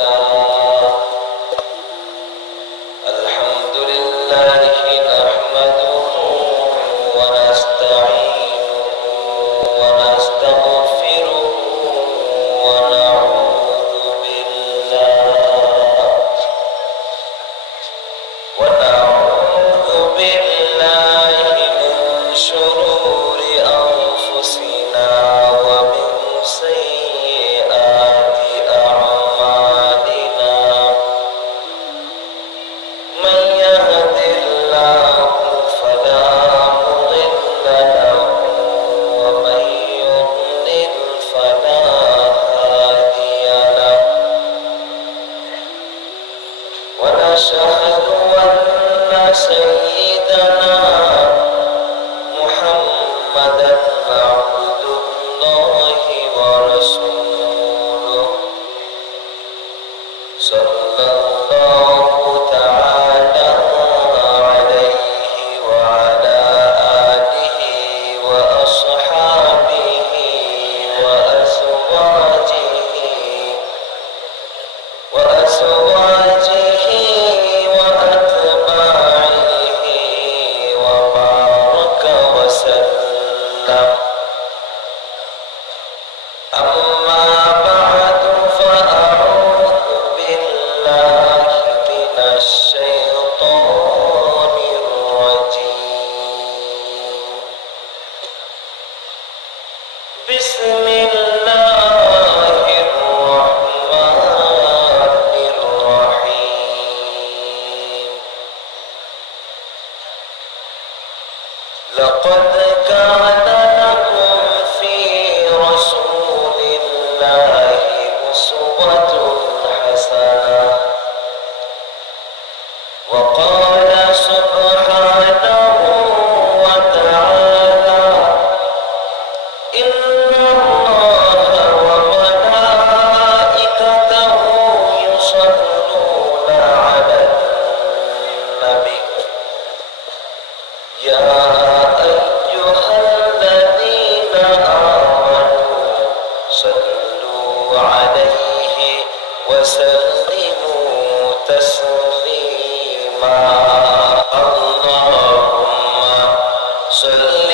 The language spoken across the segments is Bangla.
الله それ。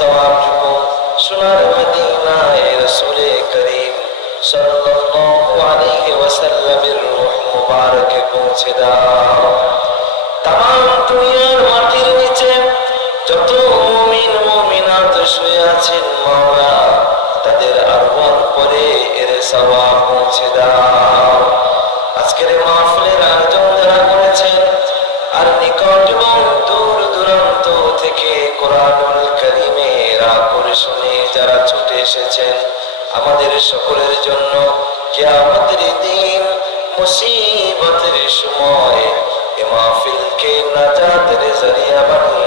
সওয়াবটুকু সোনার মদিনায় রাসূলে করিম সাল্লাল্লাহু আলাইহি ওয়াসাল্লামের রূহ মুবারকে পৌঁছে দাও। তাম দুনিয়ার মাটির নিচে যত মুমিন, মুমিনাত শুয়ে আছেন মাওলা, তাদের আরওয়ার পরে এর সওয়াব পৌঁছে দাও। আজকের এই এসেছেন আমাদের সকলের জন্য কিয়ামতের দিন মুসিবতের সময় এ মাহফিলকে নাজাতের জরিয়া বানিয়ে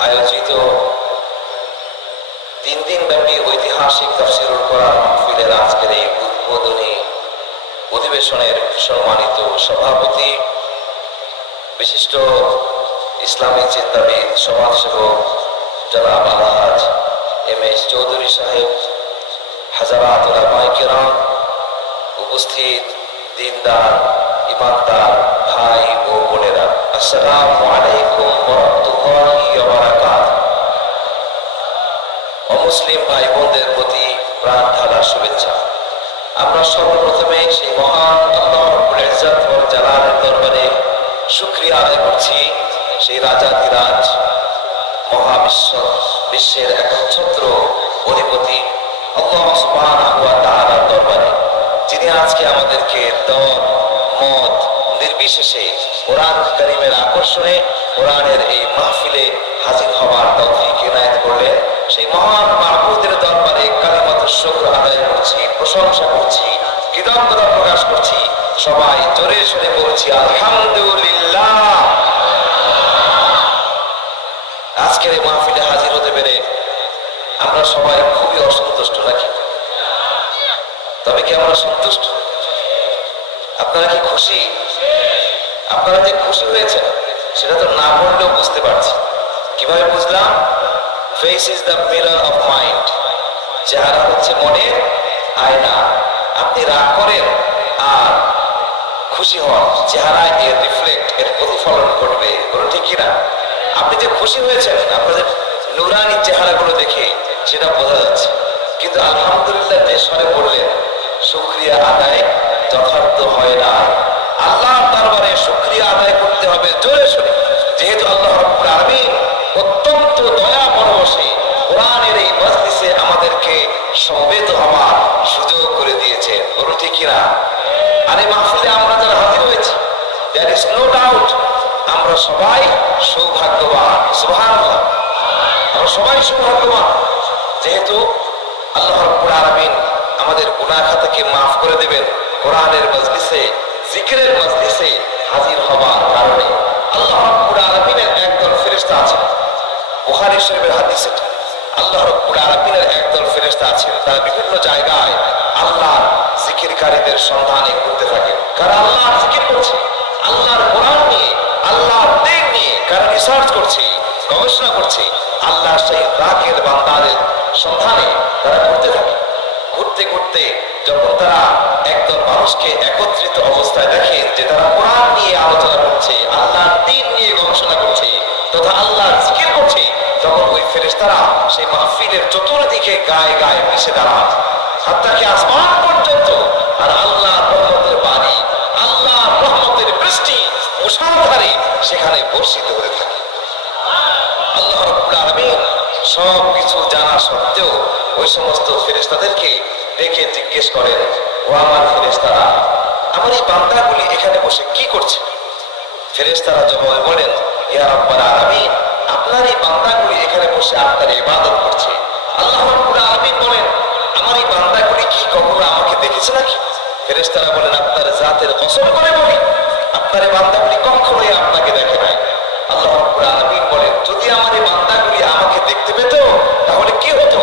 আয়োজিত তিন দিন ব্যাপী ঐতিহাসিক তাফসিরুল কোরআন মাহফিলের আজকের এই উদ্বোধনী অধিবেশনের সম্মানিত সভাপতি, বিশিষ্ট ইসলামিক চিন্তাবিদ, সমাজসেবক জনাব আলহাজ এম এস চৌধুরী সাহেব হাজারাত কেরাম উপস্থিত দিনদার, ইমানদার, ভাই ও বোনেরা, আসসালামু আলাইকুম ওয়া রাহমাতুল্লাহি অমুসলিম ভাই বোনদের প্রতি প্রাণ ঢালার শুভেচ্ছা। আমরা সর্বপ্রথমে সেই মহান আল্লাহ ইজ্জত ওয়াল জালালের দরবারে শুকরিয়া আদায় করছি, সেই রাজাধিরাজ মহাবিশ্ব, বিশ্বের একচ্ছত্র অধিপতি, আল্লাহ সুবহানাহু ওয়া যিনি আজকে আমাদেরকে দল, মত, নির্বিশেষে কোরআন করিমের আকর্ষণে কোরআনের এই মাহফিলে হাজির হওয়ার তৌফিক ইনায়েত করলেন। সেই মহান মাহবুদের দরবারে কালিমাত শুকর আদায় করছি, প্রশংসা করছি, কৃতজ্ঞতা প্রকাশ করছি। সবাই জোরে সরে বলছি, আলহামদুলিল্লাহ। আজকের এই মাহফিলে হাজির হতে পেরে আমরা সবাই খুবই অসন্তুষ্ট নাকি? তবে কি আমরা সন্তুষ্ট। আপনারা কি খুশি? আপনারা যে খুশি হয়েছেন, সেটা তো না বললেও বুঝতে পারছি। কীভাবে বুঝলাম? Face is the mirror of mind চেহারা হচ্ছে মনের আয়না। আপনি রাগ করেন, আর খুশি হন। চেহারায় এর রিফ্লেক্ট এর প্রতিফলন ঘটবে। বলো ঠিক কিনা? আপনি যে খুশি হয়েছেন, আপনাদের নুরানি চেহারাগুলো দেখে সেটা বোঝা যাচ্ছে। কিন্তু আলহামদুলিল্লাহ যে স্বরে বললেন শুক্রিয়া আদায় যথার্থ হয় না। আল্লাহ দরবারে শুক্রিয়া আদায় করতে হবে জোরে শুনে। যেহেতু আল্লাহ রব্বুল অত্যন্ত দয়া পরবশে কোরআনের এই মজলিসে আমাদেরকে সমবেত হওয়ার সুযোগ করে দিয়েছে। বলুন ঠিক কিনা? আর এই মাহফিলে আমরা যারা হাজির হয়েছি দ্যার ইজ নো ডাউট আমরা সবাই সৌভাগ্যবান। সুবহানাল্লাহ। আমরা সবাই সৌভাগ্যবান। যেহেতু আল্লাহ রব্বুল আলামিন আমাদের গুনাহ খাতাকে মাফ করে দেবেন, কোরআনের মজলিসে, জিকিরের মজলিসে হাজির হওয়ার কারণে। আল্লাহ রব্বুল আলামিনের একদল ফেরেশতা আছেন বুখারী শরীফের হাদিস আল্লাহ রব্বুল আলামিনের একদল ফেরেশতা আছেন তারা বিভিন্ন জায়গায় আল্লাহ জিকিরকারীদের সন্ধানে ঘুরতে থাকে। কারা আল্লাহ জিকির করছে? আল্লাহর কোরআন নিয়ে, আল্লাহর দিন নিয়ে কারা রিসার্চ করছে, গবেষণা করছে, আল্লাহ সেই রাগের বান্দাদের ঘুরতে ঘুরতে যখন তারা একদল মানুষকে একত্রিত অবস্থায় দেখেন যে তারা কোরআন নিয়ে আলোচনা করছে, আল্লাহর দিন নিয়ে গবেষণা করছে, তথা আল্লাহর জিকির করছে, তখন ওই ফেরেশতারা সেই মাহফিলের চতুর্দিকে গায়ে গায়ে মিশে দাঁড়ান। হাত্তাকে আসমান পর্যন্ত আর আল্লাহ রহমতের বাণী, আল্লাহ রহমতের বৃষ্টি মুষলধারে সেখানে বর্ষিত হয়ে থাকে। আল্লাহ রব্বুল আলামিন সব কিছু জানা সত্ত্বেও ওই সমস্ত ফেরেশতাদেরকে ডেকে জিজ্ঞেস করেন, ও আমার ফেরেশতারা, আমার এই বান্দাগুলি এখানে বসে কি করছে? ফেরেশতারা জবাবে বলেন, ইয়া রব্বাল আলামিন, আপনার এই বান্দাগুলি এখানে বসে আপনার ইবাদত করছে। আল্লাহ রব্বুল আলামিন বলেন, আমার এই বান্দাগুলি কি কখনো আমাকে দেখেছে নাকি? ফেরেশতারা বলেন, আপনার জাতের কসম করে বলি, আপনার এই বান্দাগুলি কখনোই আপনাকে দেখে নাই। আল্লাহ রাব্বুল আলামিন যদি আমার এই বান্দাগুলি আমাকে দেখতে পেত, তাহলে কি হতো?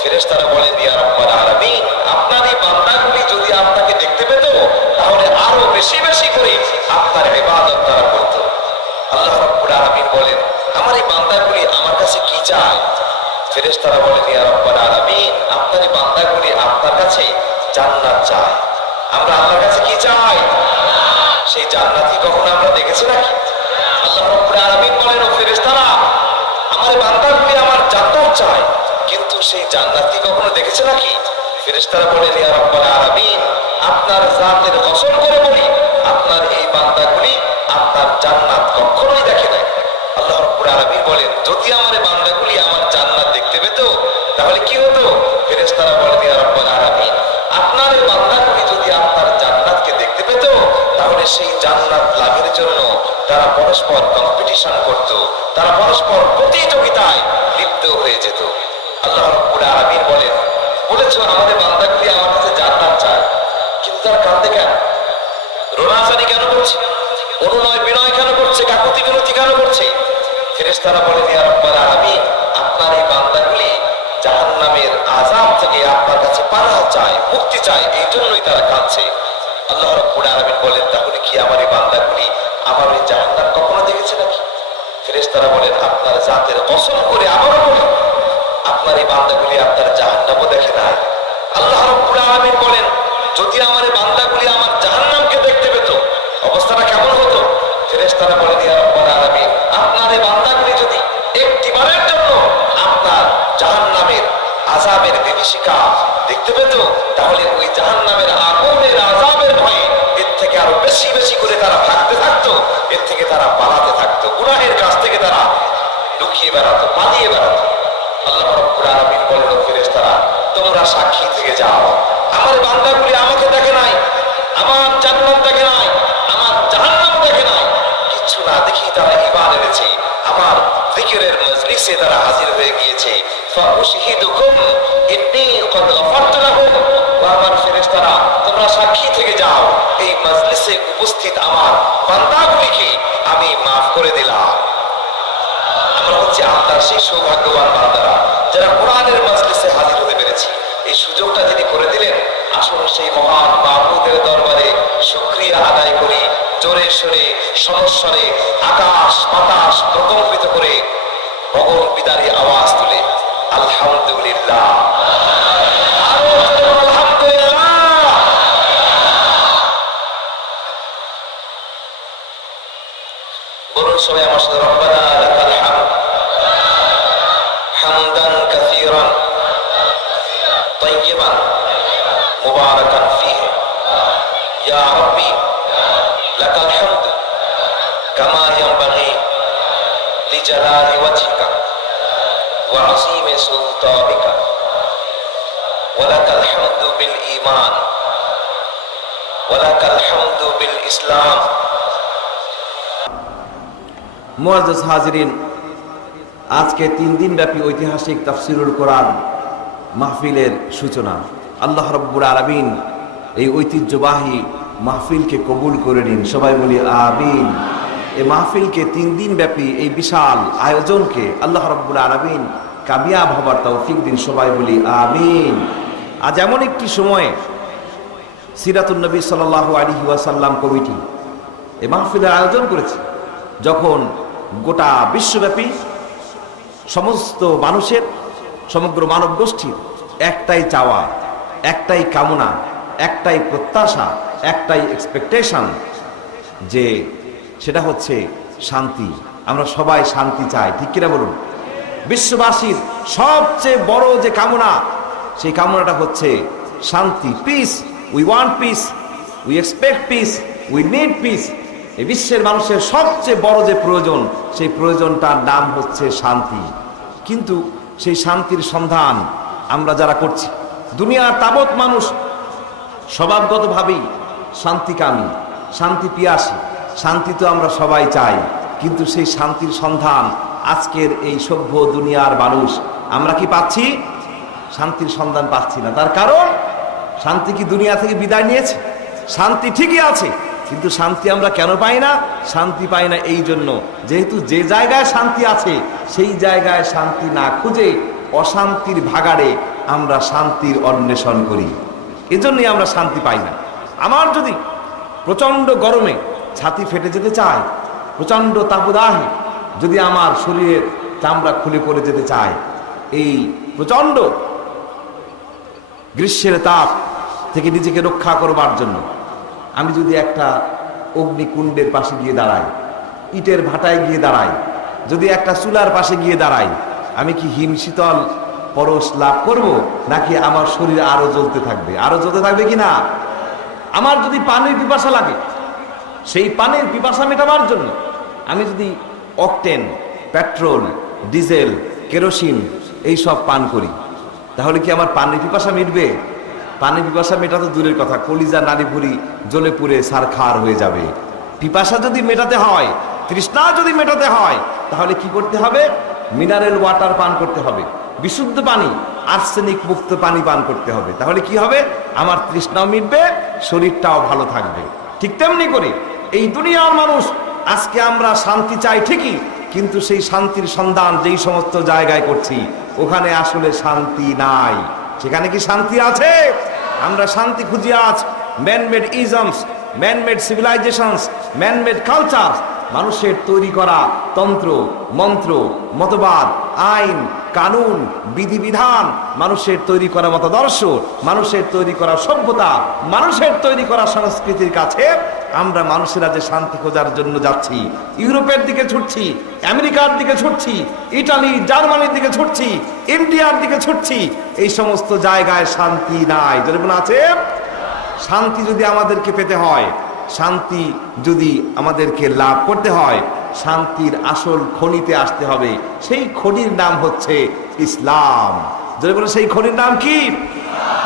ফেরেশতারা বলেন, ইয়া রাব্বুল আলামিন, আপনার এই বান্দাগুলি যদি আপনাকে দেখতে পেত, তাহলে আরও বেশি বেশি করে আপনার ইবাদত তারা করত। আল্লাহ রাব্বুল আলামিন বলেন, আমার এই বান্দাগুলি আমার কাছে কি চায়? ফেরেশতারা বলেন, ইয়া রাব্বুল আলামিন, আপনার এই বান্দাগুলি আপনার কাছে জান্নাত চায়। আমরা আল্লাহর কাছে কি চাই? সেই জান্নাতি কখনো আমরা দেখেছি নাকি? আপনার জাতের এই বান্দাগুলি আপনার জান্নাত কখনোই দেখে নাই। আল্লাহ রাব্বুল আলামিন বলেন, যদি আমার বান্দাগুলি আমার জান্নাত দেখতে পেত, তাহলে কি হতো? ফেরেশতারা বলেন, ইয়া রাব্বুল আপনার এই বান্দাগুলি যদি আপনার তাহলে সেই জান্নাত লাভের জন্য তারা পরস্পর কম্পিটিশন করত, তারা পরস্পর প্রতিযোগিতায় লিপ্ত হয়ে যেত। আল্লাহ রাব্বুল আলামিন বলেন, বলেছ, আমাদের বান্দাগুলি আমার কাছে জান্নাত চায়, কিন্তু তারা কান্দে কেন? রোনাজানি কেন করছে? অনুনয় বিনয় কেন করছে? কাকুতি বিনতি কেন করছে? ফেরেশতারা বলেন ইয়া রাব্বাল আলামিন, আপনার এই বান্দাগুলি জাহান্নামের আযাব থেকে আপনার কাছে পানাহ চায়, মুক্তি চায় এই জন্যই তারা কাঁদছে। আল্লাহ রাব্বুল আলামিন বলেন, তাহলে কি আমার এই বান্দাগুলি আমার ওই জাহান্নাম কখনো দেখেছে নাকি? ফেরেশতারা বলেন, আপনার জাতের কসম করে আবারও বলি, আপনার এই বান্দাগুলি আপনার জাহান্নামও দেখে নাই। আল্লাহ রাব্বুল আলামিন বলেন, যদি আমার এই বান্দাগুলি আমার জাহান্নামকে দেখতে পেত, অবস্থাটা কেমন হতো? ফেরেশতারা বলেন, ইয়া রাব্বুল আলামিন, আপনার এই বান্দাগুলি যদি একটিবারের জন্য আপনার জাহান্নামের আযাবের বিভীষিকা দেখতে পেত বেশি করে তারা ভাগতে থাকতো, এর থেকে তারা পালাতে থাকতো, গুনাহের কাছ থেকে তারা লুকিয়ে বেড়াতো, পালিয়ে বেড়াতো। আল্লাহ তোমরা সাক্ষী থেকে যাও। আমার বান্দাগুলি আমাকে দেখে নাই, আমার জান্নাত দেখে নাই, আমার দেখে নাই। কিচ্ছু না দেখি তারা ঈমান এনেছে। আমার জিকিরের মজলিসে তারা হাজির হয়ে গিয়েছে গফারতু লাহুম ও আমার ফেরেশতারা তোমরা সাক্ষী থেকে যাও। এই মজলিসে উপস্থিত আমার বান্দাগুলিকে আমি মাফ করে দিলাম। আমরা হচ্ছে আল্লাহর সেই সৌভাগ্যবান বান্দারা, যারা কোরআনের মজলিসে হাজির হতে পেরেছি। এই সুযোগটা যিনি করে দিলেন, আসুন সেই মহান মাহমুদের দরবারে শুক্রিয়া আদায় করি, জোরে সরে, সমস্বরে, আকাশ, বাতাস প্রকম্পিত করে ভগন বিদারী আওয়াজ তুলে, আলহামদুলিল্লাহ। الصلاة يا مصدر ربنا لك الحمد. حمدا كثيرا. طيبا. مباركا فيه. يا ربي لك الحمد. كما ينبغي لجلال وجهك وعظيم سلطانك. ولك الحمد بالإيمان. ولك الحمد بالإسلام. মুআজ্জাজ হাজিরিন, আজকে তিন দিন ব্যাপী ঐতিহাসিক তাফসিরুল কোরআন মাহফিলের সূচনা। আল্লাহ রব্বুল আলামিন এই ঐতিহ্যবাহী মাহফিলকে কবুল করে নিন। সবাই বলি আমিন। এই মাহফিলকে তিন দিন ব্যাপী এই বিশাল আয়োজনকে আল্লাহ রব্বুল আলামিন কামিয়াব হবার তৌফিক দিন। সবাই বলি আমিন। আজ এমন একটি সময়ে সিরাতুল নবী সাল্লাল্লাহু আলাইহি ওয়াসাল্লাম কমিটি এই মাহফিলের আয়োজন করেছে, যখন গোটা বিশ্বব্যাপী সমস্ত মানুষের, সমগ্র মানব গোষ্ঠীর একটাই চাওয়া, একটাই কামনা, একটাই প্রত্যাশা, একটাই এক্সপেকটেশন যে সেটা হচ্ছে শান্তি। আমরা সবাই শান্তি চাই, ঠিক কিনা বলুন? বিশ্ববাসীর সবচেয়ে বড় যে কামনা, সেই কামনাটা হচ্ছে শান্তি peace we want peace we expect peace we need peace এই বিশ্বের মানুষের সবচেয়ে বড় যে প্রয়োজন, সেই প্রয়োজনটার নাম হচ্ছে শান্তি। কিন্তু সেই শান্তির সন্ধান আমরা যারা করছি, দুনিয়ার তাবৎ মানুষ স্বভাবগতভাবেই শান্তিকামী, শান্তি পিয়াসী, শান্তি তো আমরা সবাই চাই, কিন্তু সেই শান্তির সন্ধান আজকের এই সভ্য দুনিয়ার মানুষ, আমরা কি পাচ্ছি? শান্তির সন্ধান পাচ্ছি না। তার কারণ, শান্তি কি দুনিয়া থেকে বিদায় নিয়েছে? শান্তি ঠিকই আছে কিন্তু শান্তি আমরা কেন পাই না? শান্তি পাই না এই জন্য। যেহেতু যে জায়গায় শান্তি আছে, সেই জায়গায় শান্তি না খুঁজে অশান্তির ভাগাড়ে আমরা শান্তির অন্বেষণ করি। এজন্যই আমরা শান্তি পাই না। আমার যদি প্রচণ্ড গরমে ছাতি ফেটে যেতে চায়, প্রচণ্ড তাপদাহে যদি আমার শরীরের চামড়া খুলে পড়ে যেতে চায়, এই প্রচণ্ড গ্রীষ্মের তাপ থেকে নিজেকে রক্ষা করবার জন্য আমি যদি একটা অগ্নিকুণ্ডের পাশে গিয়ে দাঁড়াই, ইটের ভাটায় গিয়ে দাঁড়াই, যদি একটা চুলার পাশে গিয়ে দাঁড়াই, আমি কি হিম শীতল পরশ লাভ করব, নাকি আমার শরীর আরও জ্বলতে থাকবে? আরও জ্বলতে থাকবে কি না আমার যদি পানির পিপাসা লাগে, সেই পানির পিপাসা মেটাবার জন্য আমি যদি অকটেন, পেট্রোল, ডিজেল, কেরোসিন এই সব পান করি, তাহলে কি আমার পানির পিপাসা মিটবে? পানির পিপাসা মেটাতে দূরের কথা। কলিজা নারী ভুরি জ্বলে পুড়ে সার খার হয়ে যাবে। পিপাসা যদি মেটাতে হয়, তৃষ্ণা যদি মেটাতে হয়, তাহলে কি করতে হবে? মিনারেল ওয়াটার পান করতে হবে। বিশুদ্ধ পানি, আর্সেনিক মুক্ত পানি পান করতে হবে। তাহলে কি হবে? আমার তৃষ্ণাও মিটবে, শরীরটাও ভালো থাকবে। ঠিক তেমনি করে এই দুনিয়ার মানুষ, আজকে আমরা শান্তি চাই ঠিকই, কিন্তু সেই শান্তির সন্ধান যেই সমস্ত জায়গায় করছি, ওখানে আসলে শান্তি নাই। সেখানে কি শান্তি আছে? আমরা শান্তি খুঁজি আজ। Manmade isms manmade civilisations manmade culture মানুষের তৈরি করা তন্ত্র, মন্ত্র, মতবাদ, আইন কানুন বিধিবিধান মানুষের তৈরি করা মতাদর্শ, মানুষের তৈরি করা সভ্যতা, মানুষের তৈরি করা সংস্কৃতির কাছে আমরা মানুষেরা যে শান্তি খোঁজার জন্য যাচ্ছি, ইউরোপের দিকে ছুটছি, আমেরিকার দিকে ছুটছি, ইটালি, জার্মানির দিকে ছুটছি, ইন্ডিয়ার দিকে ছুটছি, এই সমস্ত জায়গায় শান্তি নাই। যেরকম আছে? শান্তি যদি আমাদেরকে পেতে হয়, শান্তি যদি আমাদেরকে লাভ করতে হয় শান্তির আসল খনিতে আসতে হবে। সেই খনির নাম হচ্ছে ইসলাম। সেই খনির নাম কি?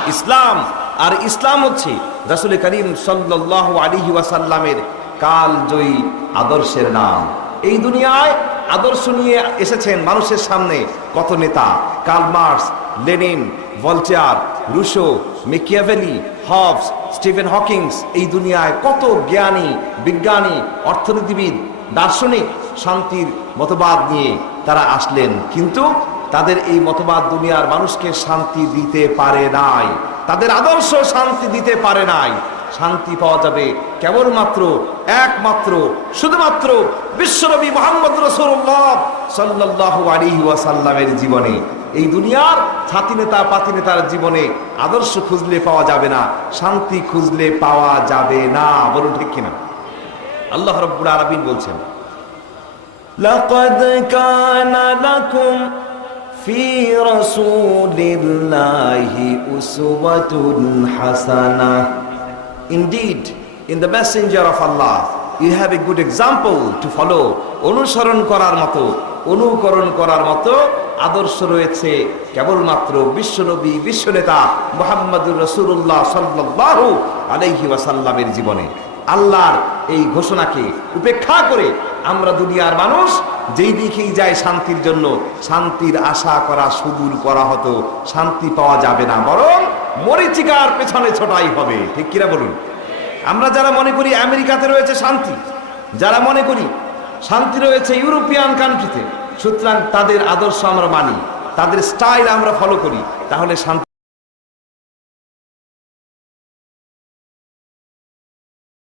ইসলাম। আর ইসলাম হচ্ছে রাসুল করিম সাল্লাহ আলিহি ওয়াসাল্লামের কালজয়ী আদর্শের নাম। এই দুনিয়ায় আদর্শ নিয়ে এসেছেন মানুষের সামনে কত নেতা? Karl Marx, Lenin Voltaire Rousseau, Machiavelli Hobbes Stephen Hawkings. এই দুনিয়ায় কত জ্ঞানী, বিজ্ঞানী, অর্থনীতিবিদ দার্শনিক শান্তির মতবাদ নিয়ে তারা আসলেন। কিন্তু তাদের এই মতবাদ দুনিয়ার মানুষকে শান্তি দিতে পারে নাই। তাদের আদর্শ শান্তি দিতে পারে নাই। শান্তি পাওয়া যাবে কেবলমাত্র, একমাত্র, শুধুমাত্র বিশ্বনবী মোহাম্মদ রসুল্লাহ সাল্লাহ আলী ওয়াসাল্লামের জীবনে। এই দুনিয়ার ছাতি নেতা পাতি নেতার জীবনে আদর্শ খুঁজলে পাওয়া যাবে না, শান্তি খুঁজলে পাওয়া যাবে না। বলুন ঠিক কিনা? আল্লাহ রব্বুল আরবিন বলছেন لقد كان لكم في رسول الله أسوة حسنة Indeed, in the messenger of Allah you have a good example to follow অনুসরণ করার মতো অনুকরণ করার মতো আদর্শ রয়েছে কেবলমাত্র বিশ্বনবী বিশ্বনেতা মোহাম্মদুর রসুল্লাহ সাল্লাহ আলাইহি ওয়াসাল্লামের জীবনে আল্লাহর এই ঘোষণাকে উপেক্ষা করে আমরা দুনিয়ার মানুষ, যেই দিকেই যায় শান্তির জন্য, শান্তির আশা করা, সুদূর করা হতো, শান্তি পাওয়া যাবে না, বরং মরিচিকার পেছনে ছোটাই হবে। ঠিক কিনা বলুন? আমরা যারা মনে করি আমেরিকাতে রয়েছে শান্তি, যারা মনে করি শান্তি রয়েছে ইউরোপিয়ান কান্ট্রিতে সুতরাং তাদের আদর্শ আমরা মানি, তাদের স্টাইল আমরা ফলো করি, তাহলে শান্তি